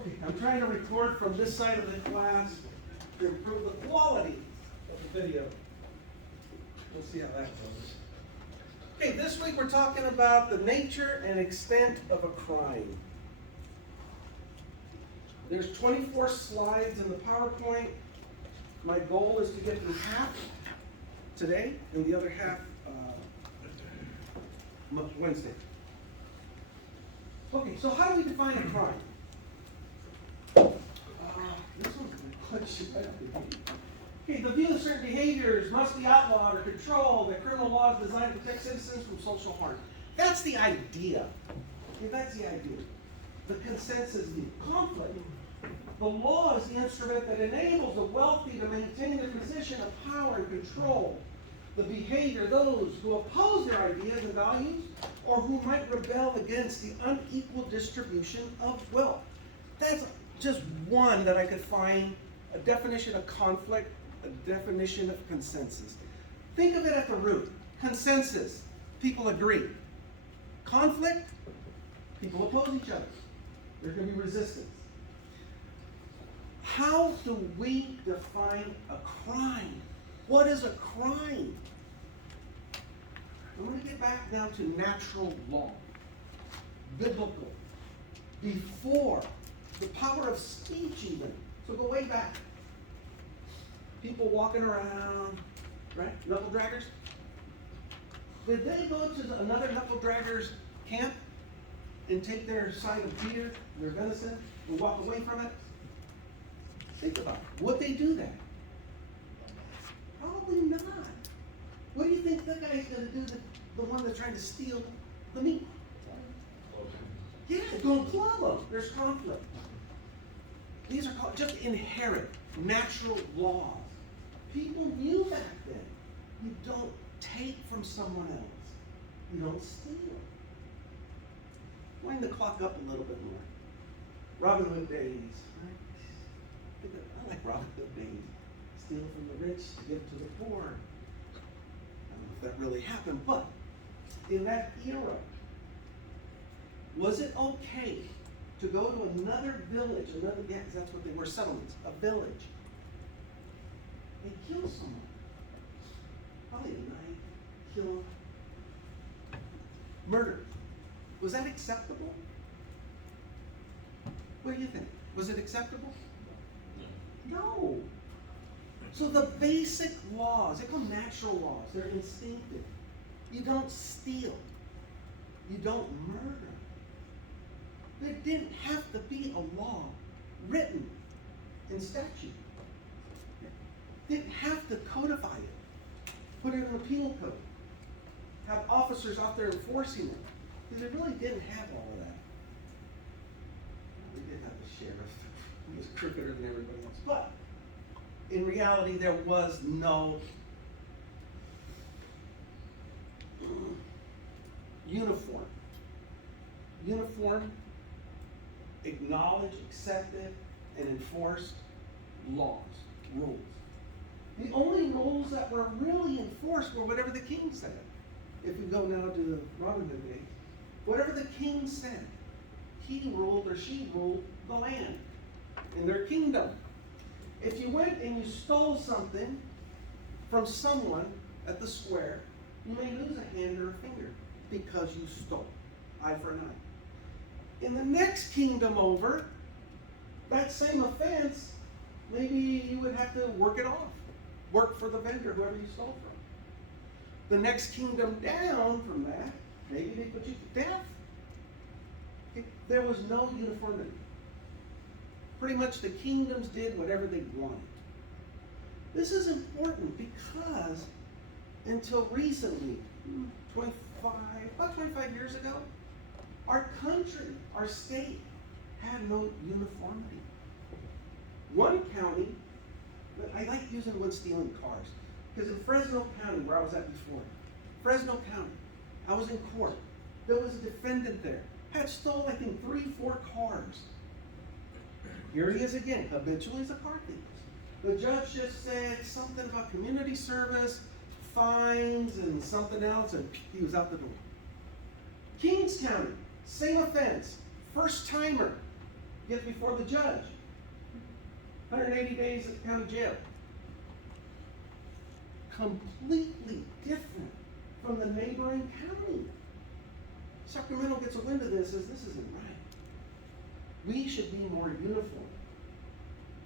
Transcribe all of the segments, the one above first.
Okay, I'm trying to record from this side of the class to improve the quality of the video. We'll see how that goes. Okay, this week we're talking about the nature and extent of a crime. There's 24 slides in the PowerPoint. My goal is to get through half today and the other half Wednesday. Okay, so how do we define a crime? This one's a question. Okay, the view of certain behaviors must be outlawed or controlled. That criminal law is designed to protect citizens from social harm. That's the idea. Okay, that's the idea. The consensus view. Conflict. The law is the instrument that enables the wealthy to maintain their position of power and control the behavior of those who oppose their ideas and values or who might rebel against the unequal distribution of wealth. That's just one that I could find, a definition of conflict, a definition of consensus. Think of it at the root. Consensus, people agree. Conflict, people oppose each other. There can be resistance. How do we define a crime? What is a crime? I'm going to get back now to natural law, biblical, before the power of speech even. So go way back. People walking around, right? Knuckle draggers. Did they go to another knuckle draggers camp and take their side of Peter, their venison, and walk away from it? Think about it. Would they do that? Probably not. What do you think that guy's going to do, the one that's trying to steal the meat? Yeah, go club them. There's conflict. These are called just inherent, natural laws. People knew back then. You don't take from someone else. You don't steal. Wind the clock up a little bit more. Robin Hood days. Right? I like Robin Hood days. Steal from the rich to give to the poor. I don't know if that really happened, but in that era, was it okay to go to another village, because that's what they were, settlements, a village, and kill someone? Probably at night, kill them. Murder. Was that acceptable? What do you think? Was it acceptable? No. So the basic laws, they call natural laws, they're instinctive. You don't steal. You don't murder. There didn't have to be a law written in statute. Didn't have to codify it. Put it in the penal code. Have officers out there enforcing it. Because they really didn't have all of that. We did have the sheriff. He was crookeder than everybody else. But in reality, there was no uniform, acknowledged, accepted, and enforced laws, rules. The only rules that were really enforced were whatever the king said. If we go now to the Robin Hood days, whatever the king said, he ruled or she ruled the land in their kingdom. If you went and you stole something from someone at the square, you may lose a hand or a finger because you stole. Eye for an eye. In the next kingdom over, that same offense, maybe you would have to work it off. Work for the vendor, whoever you stole from. The next kingdom down from that, maybe they put you to death. There was no uniformity. Pretty much the kingdoms did whatever they wanted. This is important because until recently, about 25 years ago, our country, our state, had no uniformity. One county, I like using one stealing cars, because in Fresno County, where I was at before, Fresno County, I was in court. There was a defendant there, had stole, I think, 3-4 cars. Here he is again, habitually as a car thief. The judge just said something about community service, fines, and something else, and he was out the door. Kings County, same offense, first timer. gets before the judge. 180 days at the county jail. Completely different from the neighboring county. Sacramento gets a wind of this, says this isn't right. We should be more uniform.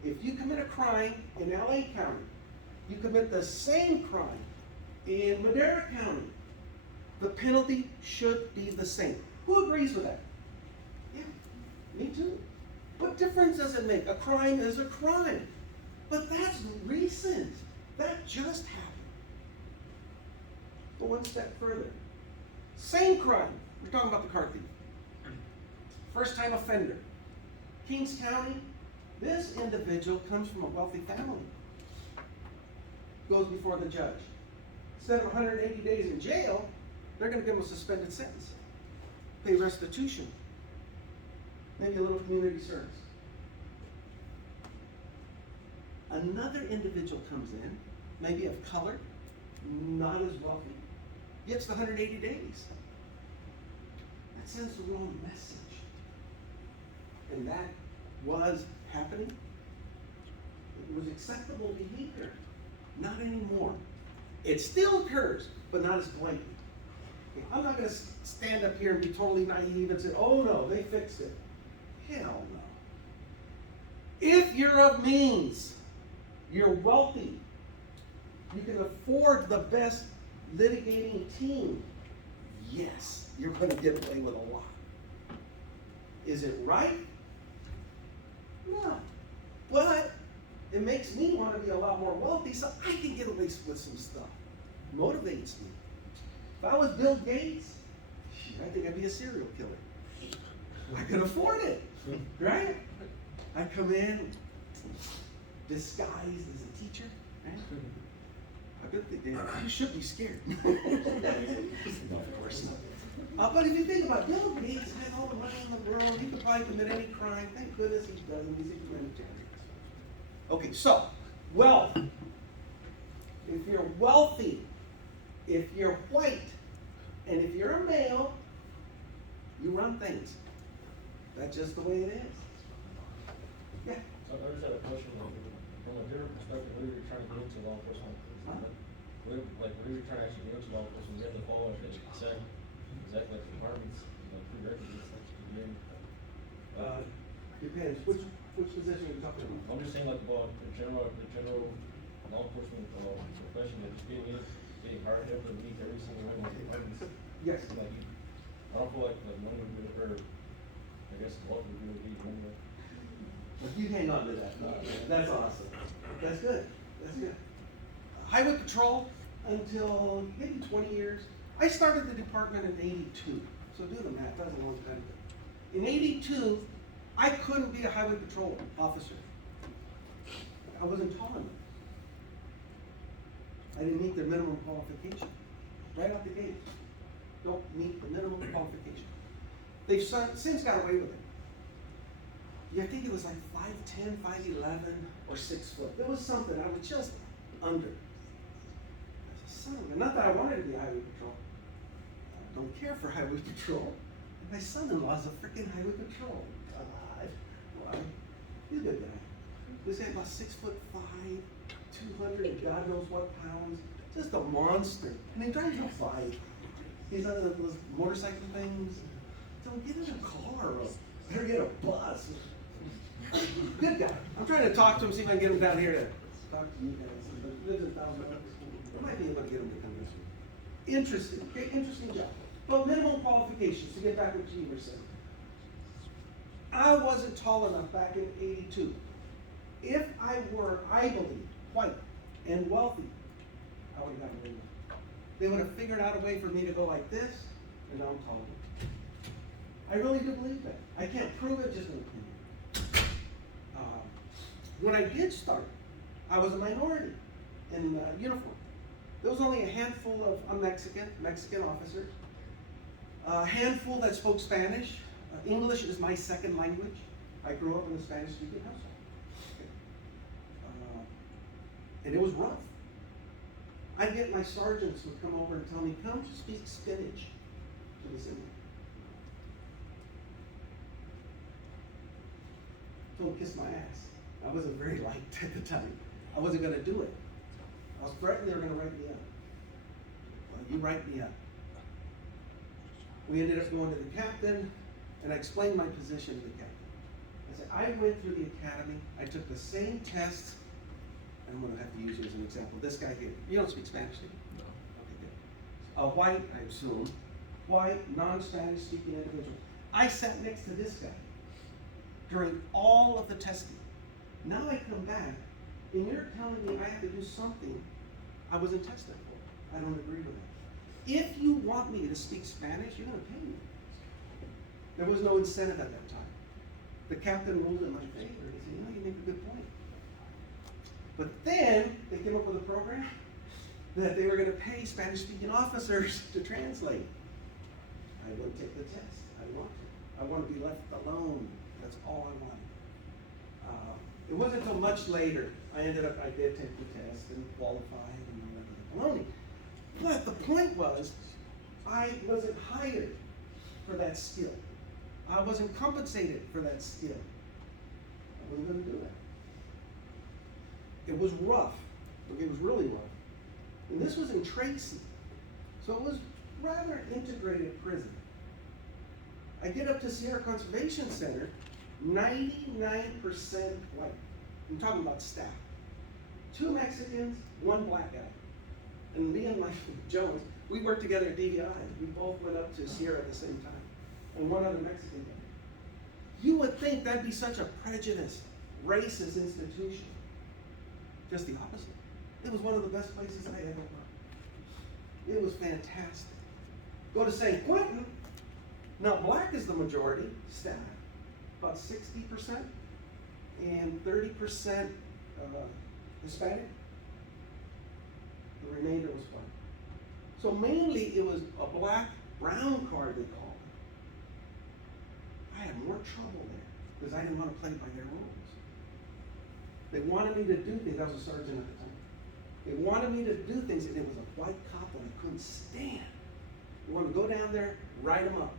If you commit a crime in LA County, you commit the same crime in Madera County, the penalty should be the same. Who agrees with that? Yeah, me too. What difference does it make? A crime is a crime. But that's recent. That just happened. Go one step further. Same crime. We're talking about the car thief. First time offender. Kings County, this individual comes from a wealthy family. Goes before the judge. Instead of 180 days in jail, they're going to give him a suspended sentence. Pay restitution. Maybe a little community service. Another individual comes in, maybe of color, not as wealthy, gets the 180 days. That sends the wrong message. And that was happening. It was acceptable behavior. Not anymore. It still occurs, but not as blatant. I'm not going to stand up here and be totally naive and say, oh no, they fixed it. Hell no. If you're of means, you're wealthy, you can afford the best litigating team, yes, you're going to get away with a lot. Is it right? No. But it makes me want to be a lot more wealthy so I can get away with some stuff. Motivates me. If I was Bill Gates, I think I'd be a serial killer. I could afford it, right? I come in disguised as a teacher, right? I could think, you should be scared. No, of course not. But if you think about it, Bill Gates has all the money in the world. He could probably commit any crime. Thank goodness he doesn't. He's a humanitarian. Okay, so, wealth. If you're wealthy, if you're white, and if you're a male, you run things. That's just the way it is. Yeah. So I just had a question, from a different perspective, what are you trying to get into law enforcement? What are you trying to actually get into law enforcement? You have to follow like consent, exactly like departments, like prerequisites that you can get. Depends. Which position are you talking about? I'm just saying like about the general law enforcement profession, that just getting hard to meet every single one of the departments. Yes. Like, I don't feel like one would be, or I guess what would be one way. Well, you hang on to that. That's awesome. That's good. That's good. Highway Patrol until maybe 20 years. I started the department in '82, so do the math. That was a long time ago. In '82, I couldn't be a Highway Patrol officer. I wasn't tall enough. I didn't meet the minimum qualification. Right out the gate. Don't meet the minimum qualification. They've since got away with it. Yeah, I think it was like 5'10", 5'11", or 6 foot. It was something. I was just under. I was a son of a, not that I wanted to be Highway Patrol. I don't care for Highway Patrol. And my son-in-law's a freaking Highway Patrol. God, why? He's a good guy. This guy about 6'5", 200 and God knows what pounds. Just a monster. And he drives a bike. He's on those motorcycle things. Don't get in a car or better get a bus. Good guy. I'm trying to talk to him, see if I can get him down here to talk to you guys. He lives in Thousand Oaks. I might be able to get him to come this week. Interesting. Okay, interesting job. But minimum qualifications, to get back what you were saying. I wasn't tall enough back in '82. If I were, I believe, white and wealthy, I would have gotten away with it. They would have figured out a way for me to go like this, and now I'm taller. I really do believe that. I can't prove it, just an opinion. When I did start, I was a minority in uniform. There was only a handful of Mexican officers, a handful that spoke Spanish. English is my second language. I grew up in a Spanish-speaking household. And it was rough. I'd get my sergeants would come over and tell me, come speak spinach to this Indian. told him to kiss my ass. I wasn't very liked at the time. I wasn't gonna do it. I was threatened they were gonna write me up. Well, you write me up. We ended up going to the captain, and I explained my position to the captain. I said, I went through the academy, I took the same tests. I'm gonna have to use you as an example. This guy here, you don't speak Spanish, do you? No. Okay, good. A white, I assume, white, non-Spanish speaking individual. I sat next to this guy during all of the testing. Now I come back, and you're telling me I have to do something I wasn't tested for. I don't agree with that. If you want me to speak Spanish, you're gonna pay me. There was no incentive at that time. The captain ruled in my favor. He said, you know, you make a good point. But then they came up with a program that they were gonna pay Spanish-speaking officers to translate. I wouldn't take the test. I want to be left alone. That's all I wanted. It wasn't until much later I did take the test and qualified and all that other baloney. But the point was, I wasn't hired for that skill. I wasn't compensated for that skill. I wasn't going to do it. It was rough. It was really rough. And this was in Tracy. So it was rather integrated prison. I get up to Sierra Conservation Center, 99% white. I'm talking about staff. 2 Mexicans, 1 black guy. And me and Mike Jones, we worked together at DVI. We both went up to Sierra at the same time. And 1 other Mexican guy. You would think that'd be such a prejudiced, racist institution. Just the opposite. It was one of the best places I ever worked. It was fantastic. Go to St. Quentin. Now, black is the majority staff, about 60%, and 30% Hispanic. The remainder was white. So mainly it was a black-brown card, they called it. I had more trouble there because I didn't want to play by their rules. They wanted me to do things. I was a sergeant at the time. They wanted me to do things, and it was a white cop that I couldn't stand. They wanted to go down there, write them up.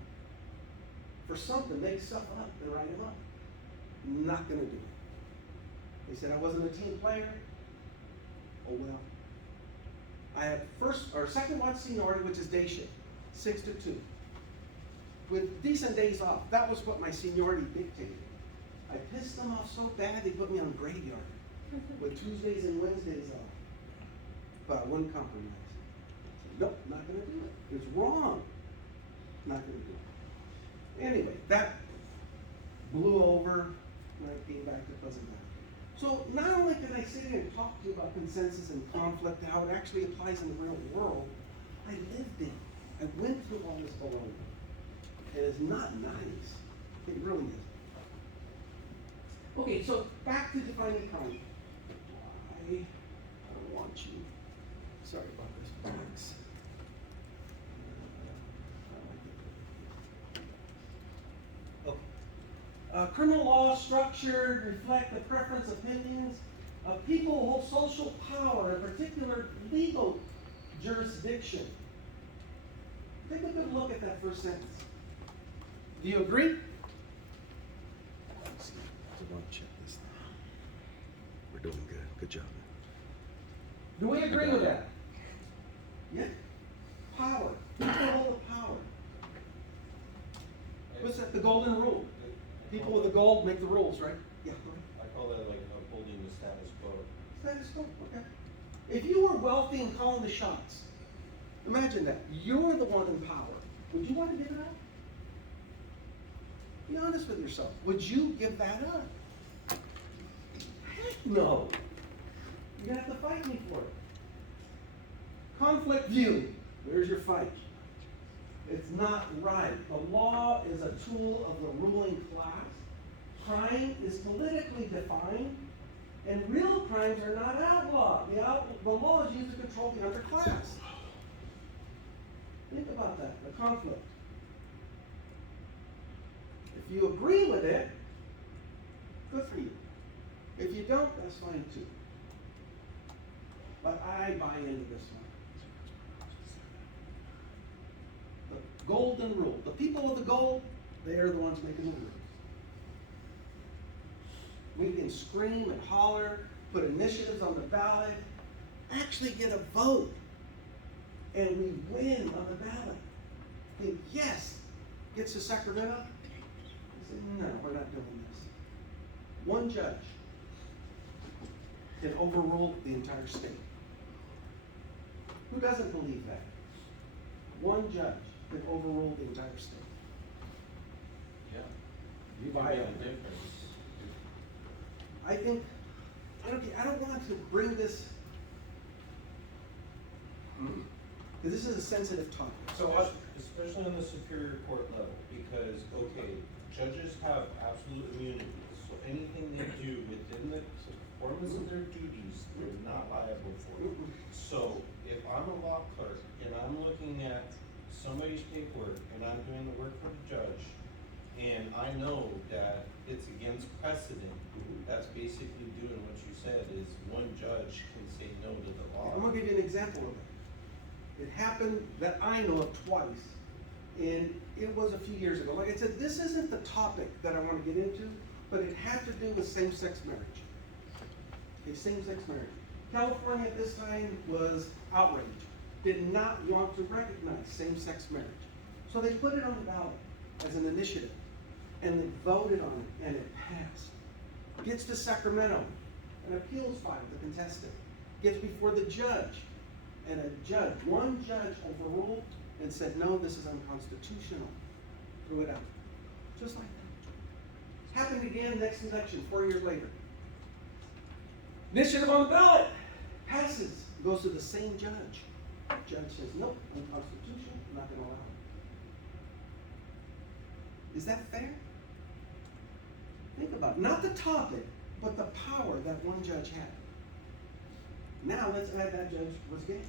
For something, make stuff up and write them up. Not gonna do it. They said I wasn't a team player. Oh well. I had second watch seniority, which is day shift, 6 to 2. With decent days off. That was what my seniority dictated. I pissed them off so bad they put me on graveyard with Tuesdays and Wednesdays off. But I wouldn't compromise. Nope, not gonna do it. It's wrong. Not gonna do it. Anyway, that blew over when I came back to Pleasant Valley. So not only can I sit here and talk to you about consensus and conflict, how it actually applies in the real world, I lived it. I went through all this baloney. It is not nice. It really is. Okay, so back to defining crime. I don't want you. Sorry about this box. Criminal law structured reflect the preference opinions of people who hold social power in a particular legal jurisdiction. Take a good look at that first sentence. Do you agree? Let's see. I want to check this now. We're doing good. Good job. Do we agree with that? Yeah. Power. People hold the power. What's that? The golden rule. People with the gold make the rules, right? Yeah. I call that like upholding the status quo. Status quo, okay. If you were wealthy and calling the shots, imagine that. You're the one in power. Would you want to give it up? Be honest with yourself. Would you give that up? Heck no. You're going to have to fight me for it. Conflict view. Where's your fight? It's not right. The law is a tool of the ruling class. Crime is politically defined, and real crimes are not outlawed. The law is used to control the underclass. Think about that, the conflict. If you agree with it, good for you. If you don't, that's fine too. But I buy into this one. The golden rule. The people with the gold, they're the ones making the rules. We can scream and holler, put initiatives on the ballot, actually get a vote, and we win on the ballot. Think, yes, gets to Sacramento? I said, no, we're not doing this. One judge can overrule the entire state. Who doesn't believe that? One judge can overrule the entire state. Yeah. You can make a difference. I think, I don't want to bring this, because this is a sensitive topic. Especially on the Superior Court level, because, okay, judges have absolute immunity. So anything they do within the performance of their duties, they're not liable for it. So if I'm a law clerk and I'm looking at somebody's paperwork and I'm doing the work for the judge, and I know that it's against precedent, that's basically doing what you said, is one judge can say no to the law. I'm gonna give you an example of that. It happened that I know of twice, and it was a few years ago. Like I said, this isn't the topic that I wanna get into, but it had to do with same-sex marriage. Okay, same-sex marriage. California at this time was outraged, did not want to recognize same-sex marriage. So they put it on the ballot as an initiative, and they voted on it, and it passed. Gets to Sacramento, an appeals filed to contest it. Gets before the judge, and one judge overruled and said, no, this is unconstitutional. Threw it out. Just like that. Happened again next election, 4 years later. Initiative on the ballot, passes, goes to the same judge. Judge says, nope, unconstitutional, I'm not gonna allow it. Is that fair? Think about it. Not the topic, but the power that one judge had. Now let's add that judge was gay.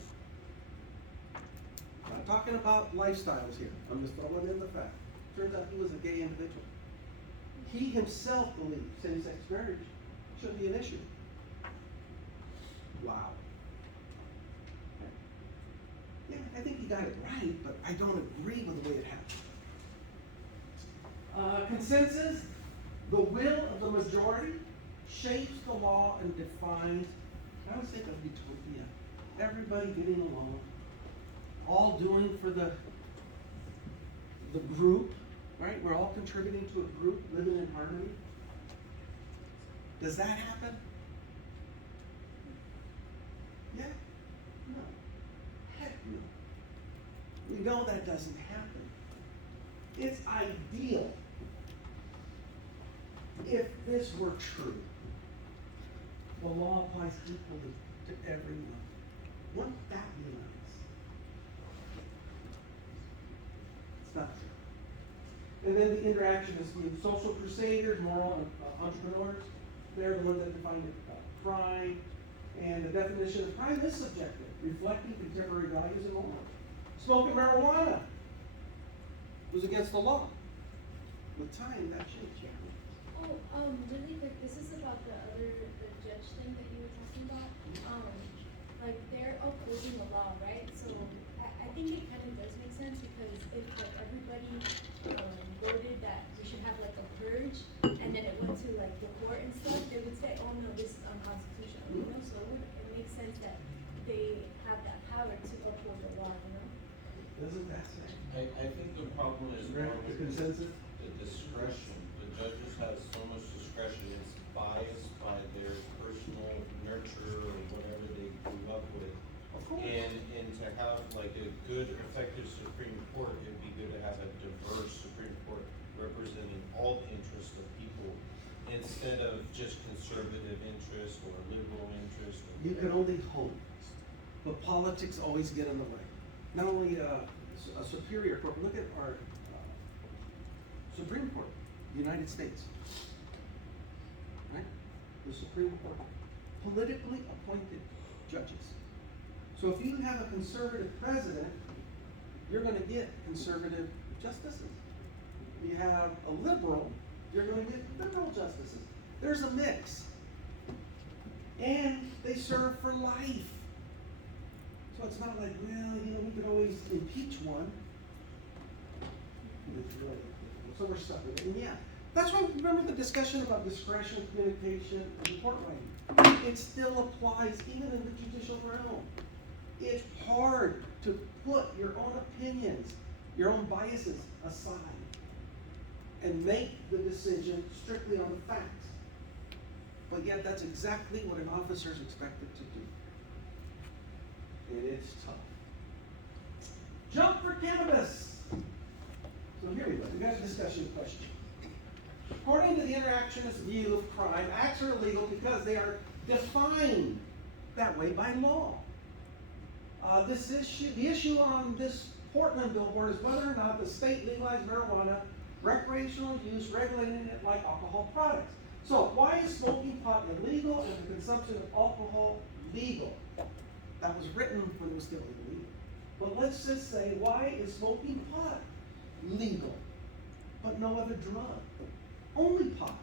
I'm not talking about lifestyles here. I'm just throwing in the fact. Turns out he was a gay individual. He himself believed same-sex marriage shouldn't be an issue. Wow. Yeah, I think he got it right, but I don't agree with the way it happened. Consensus, the will of the majority shapes the law and defines, I would think of utopia. Everybody getting along, all doing for the group, right? We're all contributing to a group, living in harmony. Does that happen? Yeah? No. Heck no. We know that doesn't happen. It's ideal if this were true. The law applies equally to everyone. Wouldn't that be nice? It's not true. And then the interaction is between social crusaders, moral entrepreneurs. They're the ones that define crime. And the definition of crime is subjective, reflecting contemporary values and norms. Smoking marijuana was against the law. With time, that changed. Really quick, this is about the judge thing that you were talking about. Like they're upholding the law, right? So I think it kind of does make sense because if like everybody voted that we should have like a purge, and then it went to like the court and stuff, they would say, oh no, this is unconstitutional, you know? So it makes sense that they have that power to uphold the law, you know? Doesn't that say? I think the problem is more The with consensus? the discretion. The judges have so much discretion, it's biased by their personal nurture or whatever they grew up with. Of course. And to have like a good, effective Supreme Court, it'd be good to have a diverse Supreme Court representing all the interests of people instead of just conservative interest or liberal interest. Or You can only hope, but politics always get in the way. Not only a superior court, look at our Supreme Court, the United States. Right? The Supreme Court. Politically appointed judges. So if you have a conservative president, you're gonna get conservative justices. If you have a liberal, you're gonna get liberal justices. There's a mix. And they serve for life. So it's not like, well, you know, we could always impeach one. So we're stuck with it. And yeah, That's why, remember the discussion about discretion, communication, and report writing? It still applies even in the judicial realm. It's hard to put your own opinions, your own biases aside, and make the decision strictly on the facts. But yet, that's exactly what an officer is expected to do. And it's tough. Jump for cannabis. So here we go, we got a discussion question. According to the interactionist view of crime, acts are illegal because they are defined that way by law. The issue on this Portland billboard is whether or not the state legalized marijuana, recreational use, regulating it like alcohol products. So why is smoking pot illegal and the consumption of alcohol legal? That was written when it was still illegal. But let's just say, why is smoking pot legal, but no other drug? Only pot.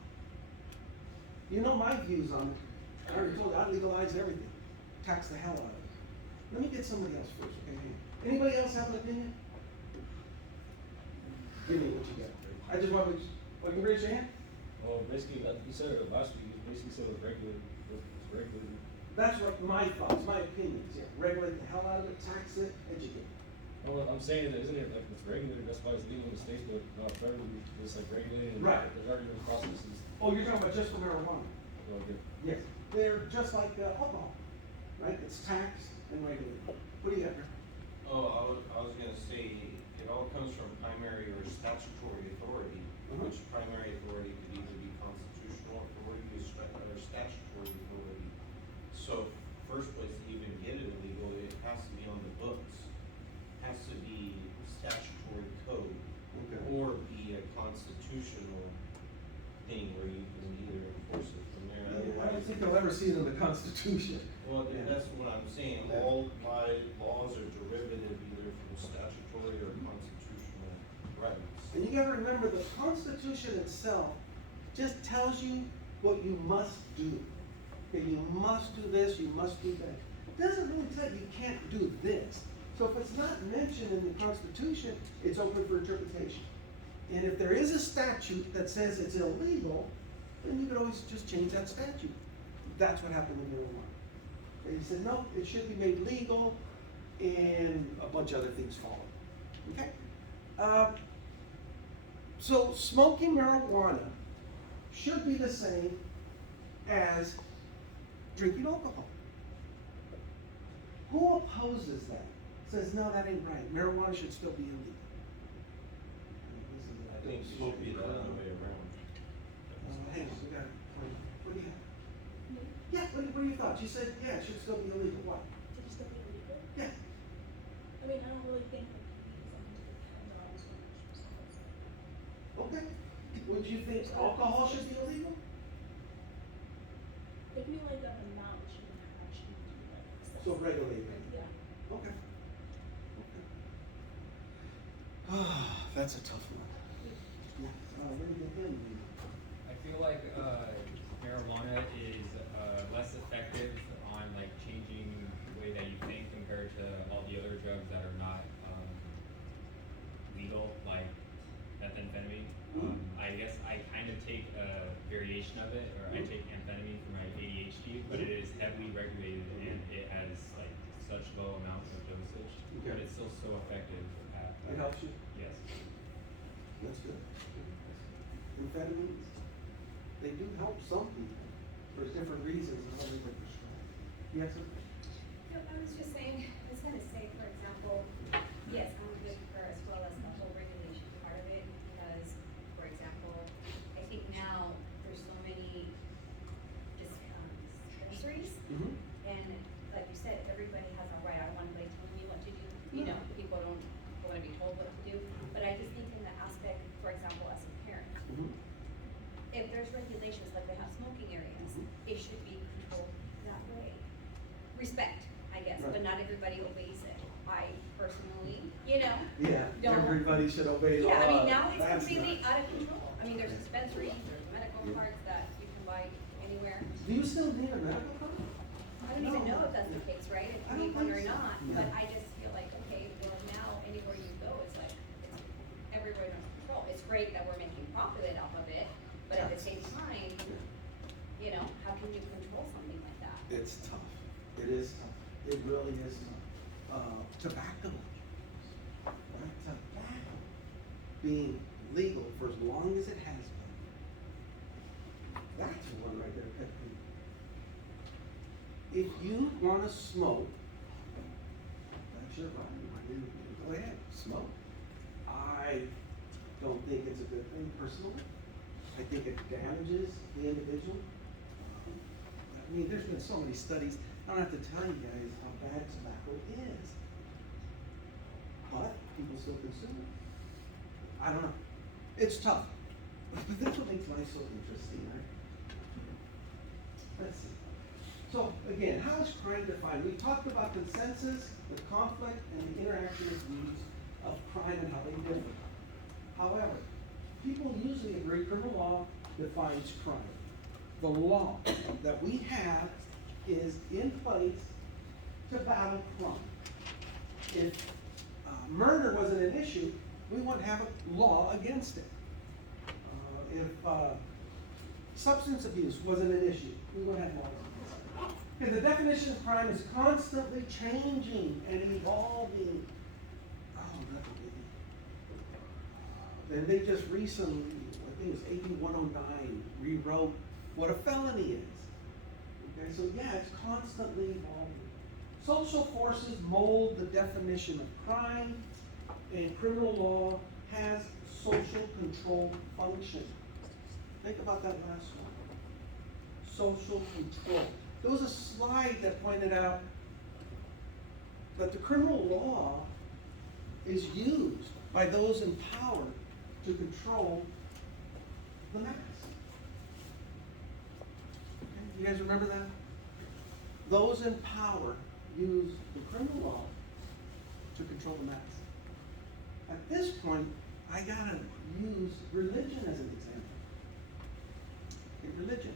You know my views on it. I already told you, I'd legalize everything. Tax the hell out of it. Let me get somebody else first, okay? Anybody else have an opinion? Give me what you got. I just want to, you can raise your hand? Well, basically, you said it last week, you basically said it was regulated, it's regulated. That's what my thoughts, my opinions, yeah. Regulate the hell out of it, tax it, educate. Well, I'm saying that, isn't it, like, it's regulated, that's why it's legal in the states, but not federally, it's like regulated, and Right. there's already been processes. Oh, you're talking about just for marijuana? Well, okay. Yes. They're just like alcohol, right? It's taxed and regulated. What do you got here? Oh, I was gonna say, it all comes from primary or statutory authority, which primary authority could either be constitutional authority or statutory authority. So, first place to even get it illegal, it has to be on the books, has to be statutory code, or be a constitutional thing where you can either enforce it from there. I don't think you'll ever see it in the Constitution. Well, that's what I'm saying, all laws are derivative either from statutory or constitutional rights. And you gotta remember, the Constitution itself just tells you what you must do. Okay, you must do this, you must do that. It doesn't really tell you can't do this. So if it's not mentioned in the Constitution, it's open for interpretation. And if there is a statute that says it's illegal, then you could always just change that statute. That's what happened in marijuana. They said, no, it should be made legal, and a bunch of other things followed. Okay? So smoking marijuana should be the same as drinking alcohol. Who opposes that? Says, no, that ain't right. Marijuana should still be illegal. I think it should be the other way around. Hang on, we got it. What do you have? Yeah, what are your thoughts? You said, yeah, it should still be illegal. Why? Should it still be illegal? Yeah. I mean, I don't really think that something to depend on so much. Okay. Would you think alcohol should be illegal? Give me like an amount that you can actually do like. So regulate it. Yeah. Okay. That's a tough one. Yeah. Let me get him. I feel like marijuana is less effective on like changing the way that you think compared to all the other drugs that are not legal, like methamphetamine. I guess I kind of take a variation of it, or I take amphetamine for my ADHD, but it is heavily regulated and it has like such low amounts of dosage, but it's still so effective at. It helps you? Yes. That's good. Amphetamines, they do help some people for different reasons and how they get prescribed. Yes, sir? No, I was just saying, I was gonna say, for example, yes, I'm good for as well as the whole regulation part of it, because, for example, I think now there's so many dispensaries, Mm-hmm. and like you said, everybody has a right, I don't wanna like tell me what to do, you know, people don't wanna be told what to do, but I just think in the aspect, for example, as a parent, Mm-hmm. if there's regulations, like they have smoking areas, it should be controlled that way. Respect, I guess, but Right. not everybody obeys it. I personally, you know, Yeah, Don't- everybody should obey the law. yeah, I mean, now it's That's completely not- out of control. I mean, there's dispensaries, there's medical cards that you can buy anywhere. Do you still need a medical card? I don't even No. know if that's the case, right? If I you need don't one or think so. not, Yeah. but I just feel like, okay, well, now anywhere you go, it's like, it's everywhere under control. It's great that we're making profit off of it, can you control something like that? It's tough. It is tough. It really is tough. Tobacco. Right? Tobacco being legal for as long as it has been. That's one right there, pet peeve. If you wanna smoke, that's your right. Go ahead, smoke. I don't think it's a good thing personally. I think it damages the individual. I mean, there's been so many studies, I don't have to tell you guys how bad tobacco is. But people still consume it. I don't know. It's tough. But that's what makes life so interesting, right? Let's see. So again, how is crime defined? We talked about consensus, the conflict, and the interaction of views of crime and how they differ. However, people usually agree criminal law defines crime. The law that we have is in place to battle crime. If murder wasn't an issue, we wouldn't have a law against it. If substance abuse wasn't an issue, we wouldn't have laws against it. Because the definition of crime is constantly changing and evolving. Oh, that's a biggie. And they just recently, I think it was AB 109, rewrote what a felony is. Okay, so yeah, it's constantly evolving. Social forces mold the definition of crime, and criminal law has social control function. Think about that last one. Social control. There was a slide that pointed out that the criminal law is used by those in power to control the mass. Okay, you guys remember that? Those in power use the criminal law to control the mass. At this point, I gotta use religion as an example. Okay, religion.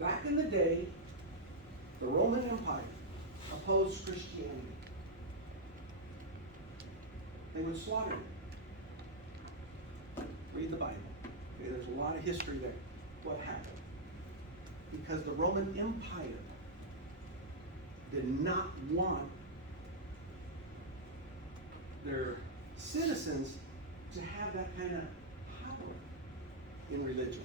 Back in the day, the Roman Empire opposed Christianity. They would slaughter it. Read the Bible. Okay, there's a lot of history there. What happened? Because the Roman Empire did not want their citizens to have that kind of power in religion.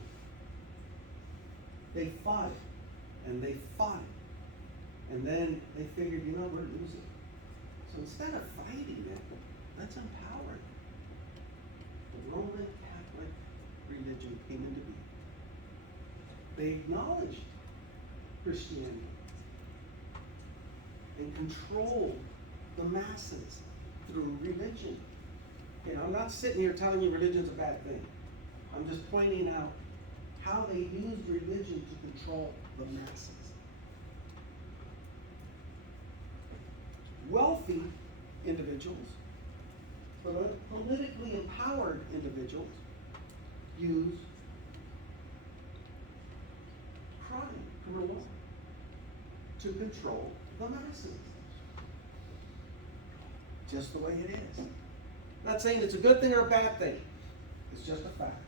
They fought it, and they fought it, and then they figured, you know, we're losing. So instead of fighting it, let's empower it. The Roman Catholic religion came into being. They acknowledged Christianity and controlled the masses through religion. You know, I'm not sitting here telling you religion's a bad thing. I'm just pointing out how they used religion to control the masses. Wealthy individuals, politically empowered individuals, use crime, criminal law, to control the masses. Just the way it is. Not saying it's a good thing or a bad thing. It's just a fact.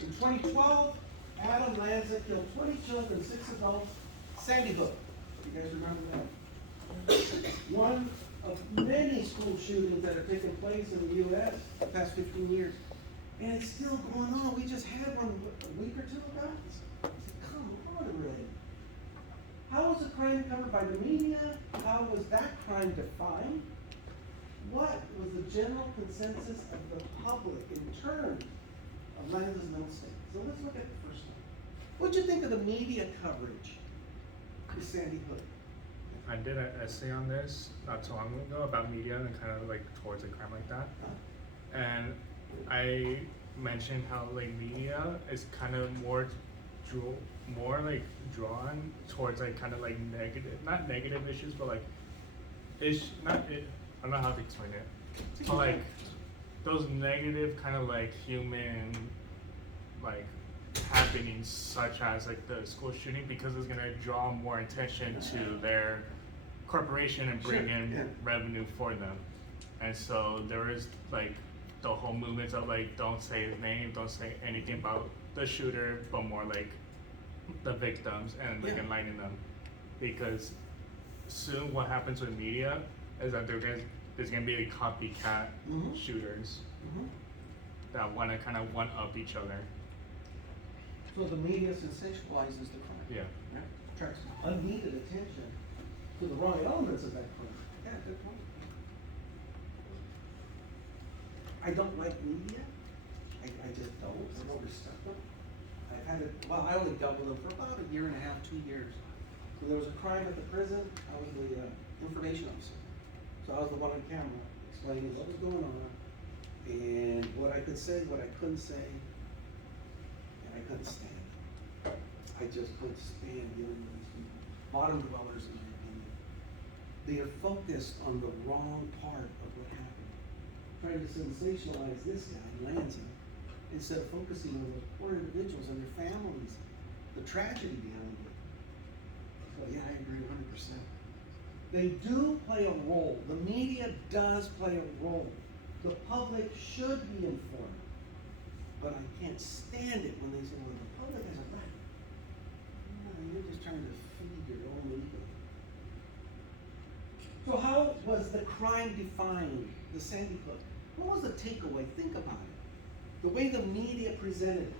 In 2012, Adam Lanza killed 20 children, 6 adults, Sandy Hook. You guys remember that? One of many school shootings that have taken place in the U.S. the past 15 years. And it's still going on. We just had one a week or two ago. Come on, already. How was the crime covered by the media? How was that crime defined? What was the general consensus of the public in terms of Lanza's mental state? So let's look at the first one. What'd you think of the media coverage of Sandy Hook? I did an essay on this not too long ago about media and kind of like towards a crime like that. And I mentioned how like media is kind of more like drawn towards like kind of like negative, not negative issues, but like I don't know how to explain it. But like those negative kind of like human like happenings such as like the school shooting, because it's gonna draw more attention to their corporation and bring in revenue for them. And so there is like the whole movement of like don't say his name, don't say anything about the shooter, but more like the victims and like Yeah. enlightening them, because soon what happens with media is that there's gonna be like copycat Mhm. shooters Mhm. that want to kind of one up each other. So the media sensationalizes the crime. Yeah. Right? Attracts unneeded attention to the wrong elements of that crime. Yeah, good point. I don't like media. I just don't. I'm overstuck them. I've had it, well, I only dealt with them for about a year and a half, 2 years. So there was a crime at the prison. I was the information officer. So I was the one on camera explaining what was going on and what I could say, what I couldn't say. And I couldn't stand it. I just couldn't stand dealing with these people. Bottom dwellers, in my opinion. They are focused on the wrong part of what happened. Trying to sensationalize this guy, Lanza, instead of focusing on the poor individuals and their families, the tragedy behind it. So yeah, I agree 100%. They do play a role. The media does play a role. The public should be informed. But I can't stand it when they say, well, the public has a right. No, you're just trying to feed your own ego. So how was the crime defined, the Sandy Hook? What was the takeaway? Think about it. The way the media presented it.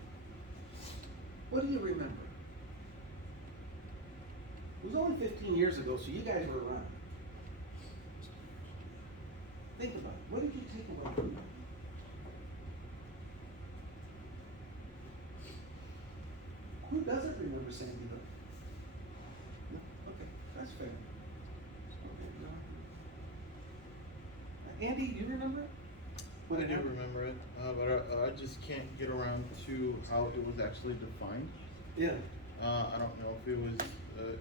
What do you remember? It was only 15 years ago, so you guys were around. Think about it. What did you take away from that? Who doesn't remember Sandy Hook? No? Okay, that's fair. Okay, no. Andy, do you remember it? When I it do happened? remember it, but I just can't get around to how it was actually defined. Yeah. I don't know if it was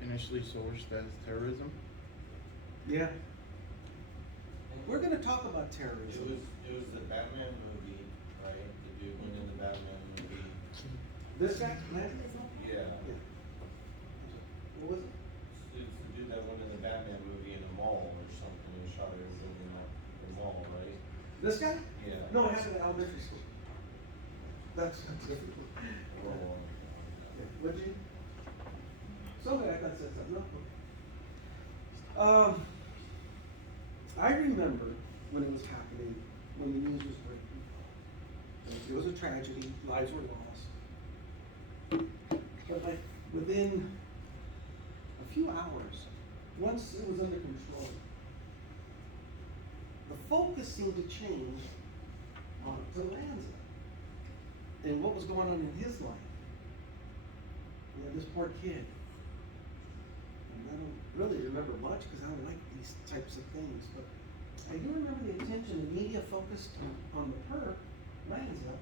initially sourced as terrorism. Yeah. We're gonna talk about terrorism. It was the Batman movie, right? The dude went in the Batman movie. This guy? Lance? Yeah. Yeah. What was it? It's the dude that went in the Batman movie in a mall or something and shot everybody in the mall, right? This guy? Yeah. No, it happened at elementary school. That's different. Well, Yeah. Would you? Somebody I thought said something. No. I remember when it was happening, when the news was breaking. It was a tragedy, lives were lost. But like within a few hours, once it was under control, the focus seemed to change to Lanza and what was going on in his life. You know, this poor kid. And I don't really remember much because I don't like these types of things, but I do remember the attention the media focused on the perp, Lanza,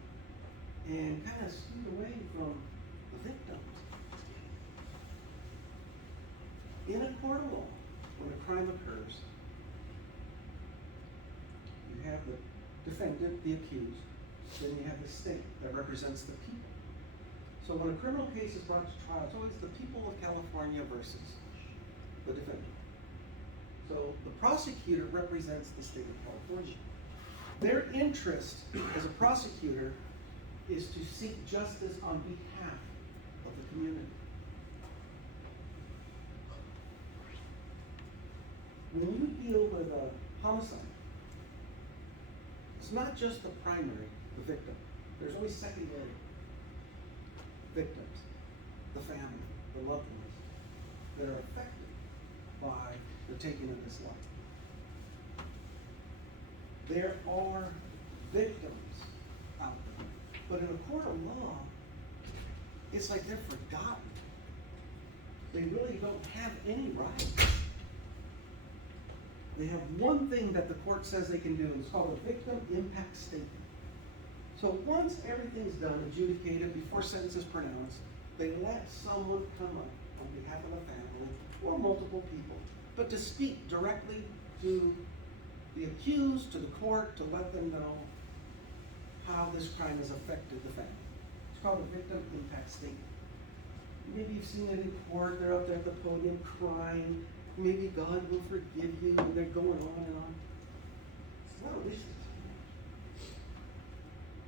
and kind of skewed away from the victims. In a court of law, when a crime occurs, you have the defendant, the accused, then you have the state that represents the people. So when a criminal case is brought to trial, it's always the people of California versus the defendant. So the prosecutor represents the state of California. Their interest as a prosecutor is to seek justice on behalf of the community. When you deal with a homicide, it's not just the primary, the victim. There's always secondary victims, the family, the loved ones, that are affected by the taking of this life. There are victims out there, but in a court of law, it's like they're forgotten. They really don't have any rights. They have one thing that the court says they can do, and it's called a victim impact statement. So once everything's done, adjudicated, before sentence is pronounced, they let someone come up on behalf of the family or multiple people, but to speak directly to the accused, to the court, to let them know how this crime has affected the family. It's called a victim impact statement. Maybe you've seen it in court, they're up there at the podium crying, maybe God will forgive you, and they're going on and on. It's not a wish list.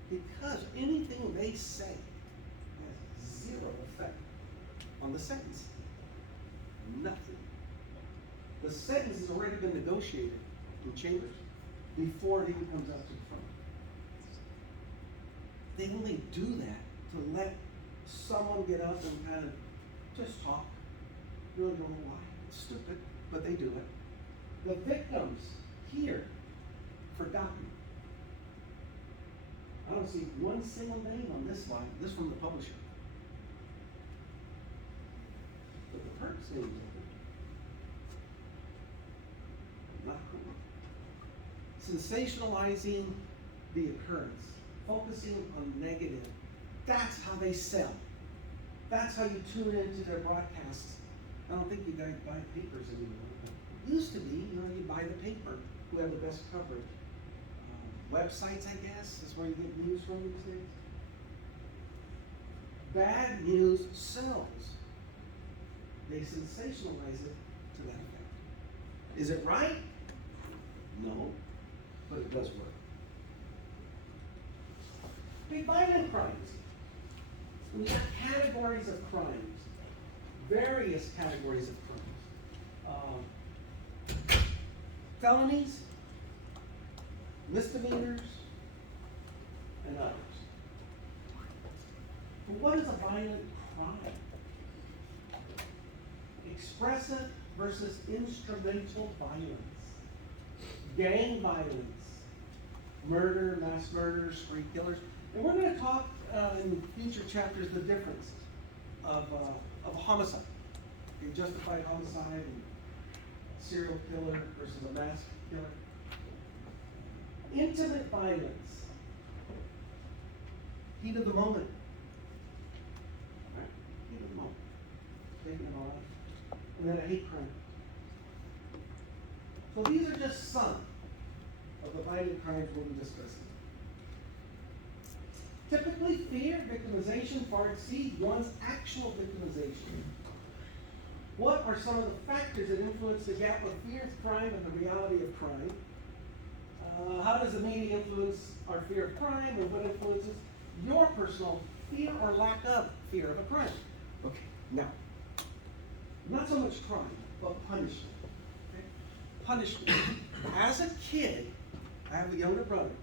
Because anything they say has zero effect on the sentence. Nothing. The sentence has already been negotiated in chambers before it even comes out to the front. They only do that to let someone get up and kind of just talk. Really don't know why. It's stupid, but they do it. The victims here, forgotten. I don't see one single name on this line, this from the publisher. But the Perks name is not cool. Sensationalizing the occurrence, focusing on negative. That's how they sell. That's how you tune into their broadcasts. I don't think you guys buy papers anymore. It used to be, you buy the paper, who had the best coverage. Websites, I guess, is where you get news from these days. Bad news sells. They sensationalize it to that effect. Is it right? No, but it does work. Big violent crimes. We got categories of crimes, various categories of crimes. Felonies, misdemeanors, and others. But what is a violent crime? Expressive versus instrumental violence. Gang violence. Murder, mass murder, spree killers. And we're going to talk in future chapters the difference of a homicide. A justified homicide and serial killer versus a mass killer. Intimate violence. Heat of the moment. Right? Heat of the moment. Taking it all out. And then a hate crime. So these are just some of the violent crimes we'll be discussing. Typically, fear, victimization far exceed one's actual victimization. What are some of the factors that influence the gap of fear of crime and the reality of crime? How does the media influence our fear of crime, and what influences your personal fear or lack of fear of a crime? Okay, now, not so much crime, but punishment. Okay? Punishment. As a kid, I have a younger brother.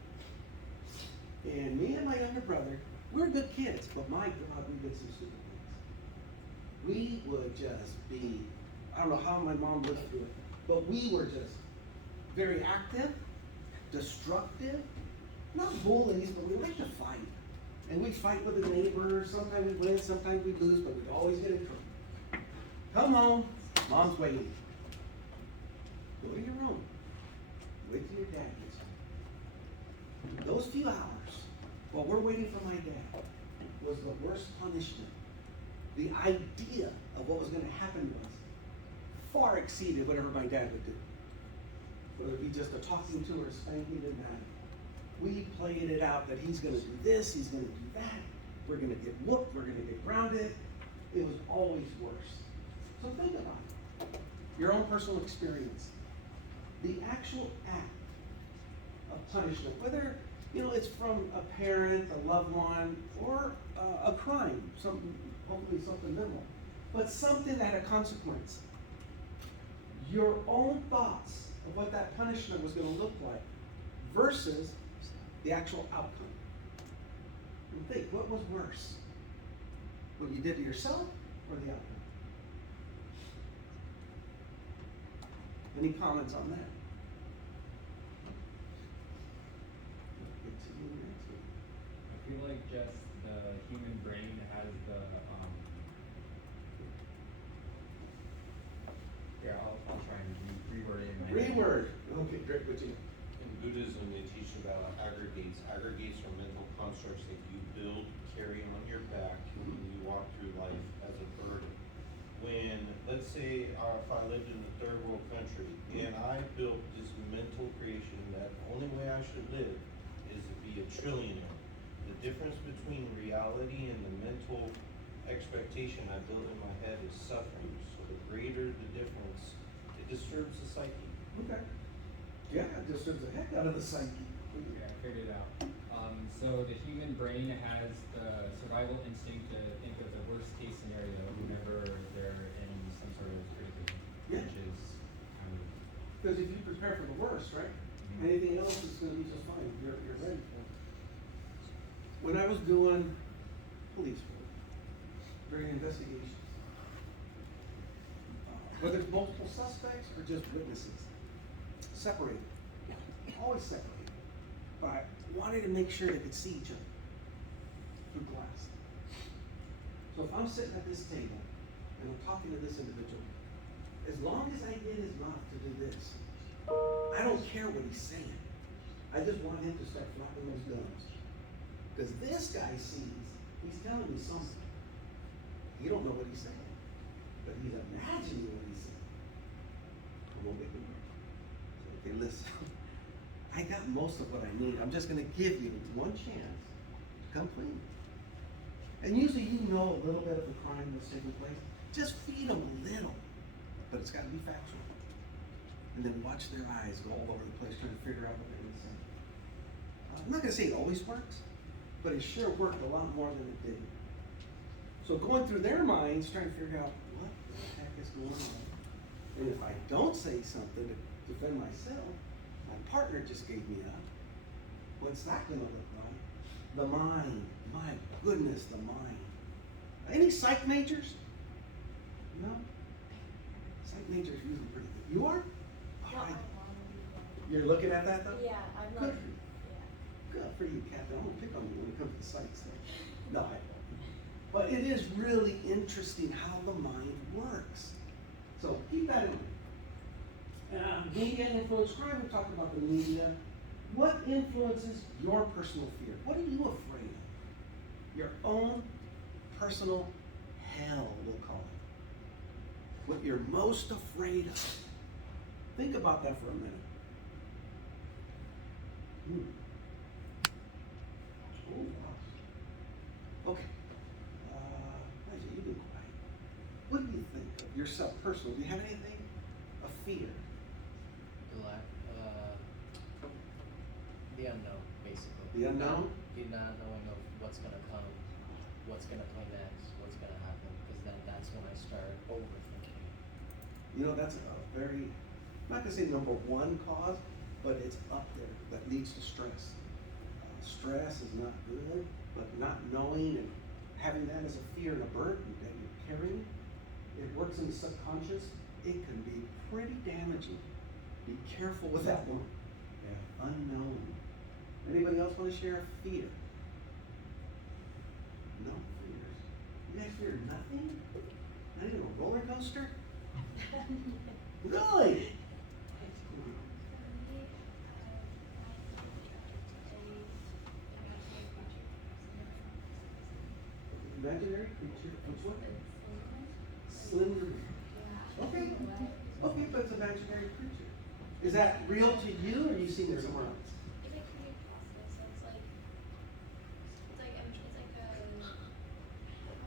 And me and my younger brother, we're good kids, but my God, we did some stupid things. We would just be, I don't know how my mom lived through it, but we were just very active, destructive, not bullies, but we like to fight. And we'd fight with the neighbors, sometimes we'd win, sometimes we'd lose, but we'd always get in trouble. Come home, mom's waiting. Go to your room, wait till your dad gets home. Those few hours, while we're waiting for my dad, was the worst punishment. The idea of what was going to happen to us far exceeded whatever my dad would do. Whether it be just a talking to or a spanking, didn't matter. We played it out that he's going to do this, he's going to do that. We're going to get whooped, we're going to get grounded. It was always worse. So think about it. Your own personal experience. The actual act of punishment, whether it's from a parent, a loved one, or a crime, hopefully something minimal, but something that had a consequence. Your own thoughts of what that punishment was going to look like versus the actual outcome. And think, what was worse? What you did to yourself or the outcome? Any comments on that? I feel like just the human brain has the I'll try and reword it in my Reword. Okay, great. What you? In Buddhism, they teach about aggregates. Aggregates are mental constructs that you build, carry on your back, and you walk through life as a burden. When, let's say, if I lived in a third world country, and I built this mental creation that the only way I should live is to be a trillionaire. The difference between reality and the mental expectation I built in my head is suffering. So the greater the difference, it disturbs the psyche. Okay. Yeah, it disturbs the heck out of the psyche. Yeah, I figured it out. So the human brain has the survival instinct to think of the worst case scenario whenever they're in some sort of critical, Yeah. which is kind of. Because if you prepare for the worst, right? Mhm. Anything else is gonna be just fine, you're ready for it. When I was doing police work, during investigations, whether it's multiple suspects or just witnesses, separated, always separated. But I wanted to make sure they could see each other through glass. So if I'm sitting at this table and I'm talking to this individual, as long as I get his mouth to do this, I don't care what he's saying. I just want him to start flapping those gums. Because this guy sees, he's telling me something. You don't know what he's saying, but he's imagining what he's saying. I'm gonna make him work. Okay, listen. I got most of what I need. I'm just gonna give you one chance to come clean. And usually you know a little bit of the crime that's taking place. Just feed them a little, but it's gotta be factual. And then watch their eyes go all over the place trying to figure out what they're gonna say. I'm not gonna say it always works, but it sure worked a lot more than it didn't. So going through their minds, trying to figure out what the heck is going on. And if I don't say something to defend myself, my partner just gave me up. What's that gonna look like? The mind, my goodness, the mind. Any psych majors? No? Psych majors are usually pretty good. You are? All right. You're looking at that though? Yeah, I'm Good like, for you. yeah. Good for you, Captain. I'm gonna pick on you when it comes to psych stuff. No, I don't. But it is really interesting how the mind works. So keep that in mind. Media influence crime, we talked about the media. What influences your personal fear? What are you afraid of? Your own personal hell, we'll call it. What you're most afraid of. Think about that for a minute. Oh, wow. Okay. Elijah, you've been quiet. What do you think of yourself personally? Do you have anything of fear? The unknown, basically. The unknown? The not knowing of what's gonna come, what's gonna play next, what's gonna happen, because then that's when I start overthinking. You know, that's a very, I'm not gonna say number one cause, but it's up there that leads to stress. Stress is not good, but not knowing and having that as a fear and a burden that you're carrying, it works in the subconscious, it can be pretty damaging. Be careful with that one. Yeah, unknown. Anybody else want to share a fear? No fears. You guys fear nothing? Not even a roller coaster? Really? Imaginary creature. Which one? Slender. Okay. Okay, but it's an imaginary creature. Is that real to you, or are you seeing it somewhere else? It's like pretty possible, so it's like I don't know how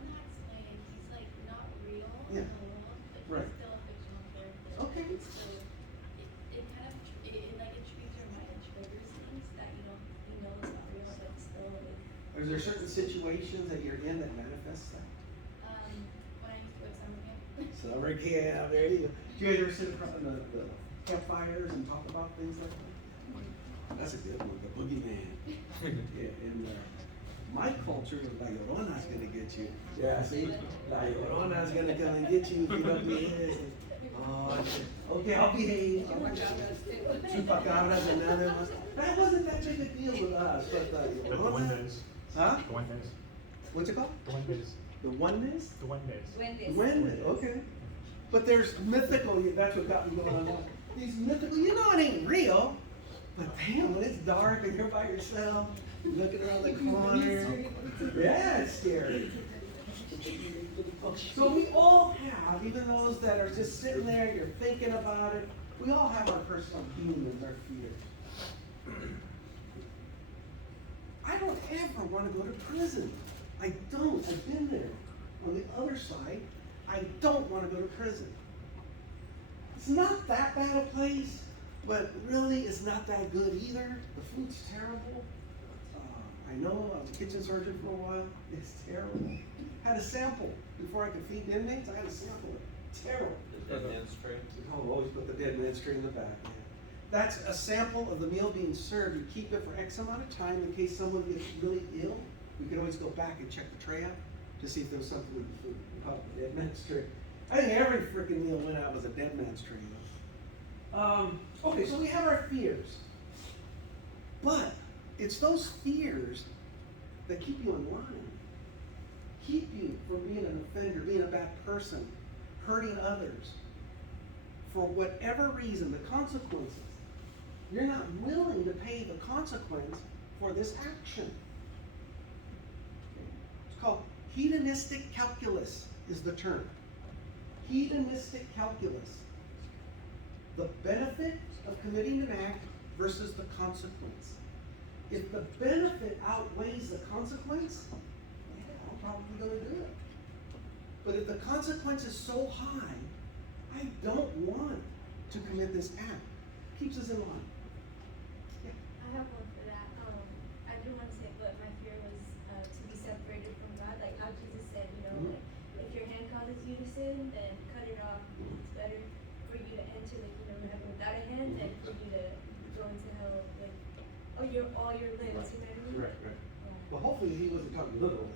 to explain. He's like not real Yeah. in the world, but Right. he's still a fictional character. Okay. So it kind of like it treats your mind and triggers things that you know it's not real, but still like Are there certain situations that you're in that manifests that? when I used to go to summer camp. Summer camp, there you go. Do you ever sit across the campfires and talk about things like that? That's a good one, the boogeyman. Yeah, in my culture, La Llorona's gonna get you. Yeah, see? La Llorona's gonna come and get you if you don't behave. Oh, okay, I'll behave. Chupacabras, another one. That wasn't that big a deal with us, but La The Llorona. Wendes. Huh? The Wendes. What's it called? The Wendes. The oneness? The Wendes. When? Okay. But there's mythical, that's what got me going on. These mythical, you know it ain't real. But damn, when it's dark and you're by yourself, looking around the corner. Yeah, it's scary. So we all have, even those that are just sitting there, you're thinking about it, we all have our personal demons, our fears. I don't ever want to go to prison. I don't. I've been there. On the other side, I don't want to go to prison. It's not that bad a place, but really it's not that good either. The food's terrible. I know him, I was a kitchen surgeon for a while, it's terrible. Had a sample, before I could feed inmates, I had a sample, terrible. The dead man's tray? Oh, always put the dead man's tray in the back, yeah. That's a sample of the meal being served, you keep it for X amount of time in case someone gets really ill, we could always go back and check the tray out to see if there was something in the food. We call it the dead man's tray. I think every freaking meal went out was a dead man's tray. Okay, so we have our fears. But it's those fears that keep you in line. Keep you from being an offender, being a bad person, hurting others. For whatever reason, the consequences. You're not willing to pay the consequence for this action. It's called hedonistic calculus is the term. Hedonistic calculus. The benefit of committing an act versus the consequence. If the benefit outweighs the consequence, yeah, I'm probably going to do it. But if the consequence is so high, I don't want to commit this act. Keeps us in line. Yeah. I have one for that. I didn't want to say, but my fear was to be separated from God. Like how Jesus said, you know, Mhm. like if your hand causes you to sin, then cut it off. It's better for you to enter the kingdom of heaven without a hand than for you to go into hell with all your limbs. You know what I mean? Right. Yeah. Well, hopefully he wasn't talking literally.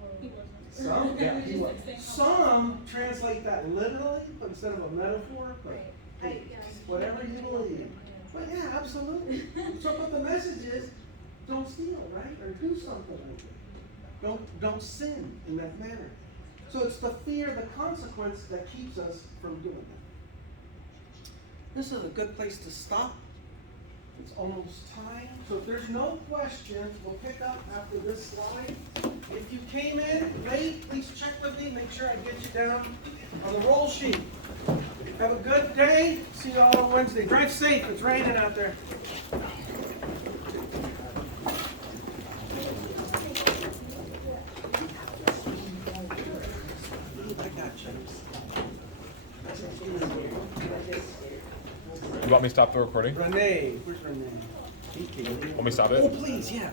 Well, He wasn't. Some, yeah, he Just was. like saying how- Some translate that literally instead of a metaphor, but right. whatever you believe. But yeah, absolutely. So, but the message is, don't steal, right? Or do something like that. Don't sin in that manner. So it's the fear, the consequence that keeps us from doing that. This is a good place to stop. It's almost time. So if there's no questions, we'll pick up after this slide. If you came in late, please check with me. Make sure I get you down on the roll sheet. Have a good day. See you all on Wednesday. Drive safe. It's raining out there. I got you. You want me to stop the recording? Renee. Where's Renee? Want me to stop it? Oh, please, yeah.